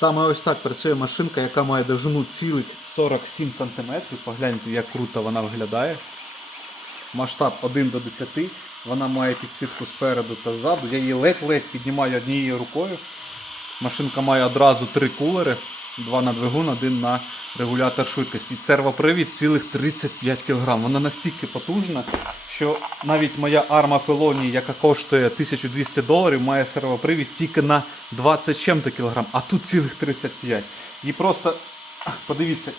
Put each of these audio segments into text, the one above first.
Саме ось так працює машинка, яка має довжину цілих 47 см. Погляньте, як круто вона виглядає. Масштаб 1 до 10. Вона має підсвітку спереду та ззаду. Я її ледь-ледь піднімаю однією рукою. Машинка має одразу три кулери, два на двигун, один на регулятор швидкості. Сервопривід цілих 35 кг. Вона настільки потужна, що навіть моя арма Фелоні, яка коштує 1200 доларів, має сервопривід тільки на 20 чим-то кілограм, а тут цілих 35. І просто подивіться.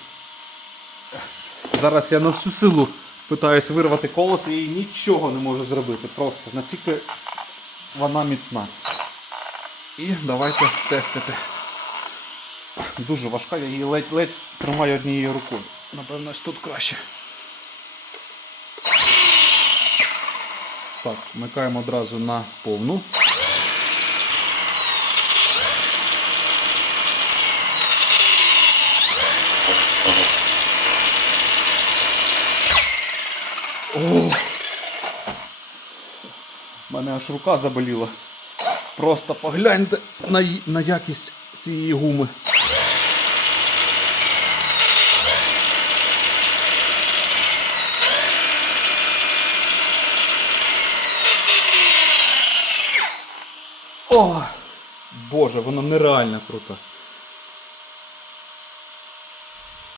Зараз я на всю силу питаюсь вирвати колесо і нічого не можу зробити. Просто настільки вона міцна. І давайте тестити. Дуже важка, я її ледь-ледь тримаю однією рукою. Напевно, тут краще. Так, вмикаємо одразу на повну. О! У мене аж рука заболіла. Просто погляньте на, на якість цієї гуми. О! Боже, воно нереально крута.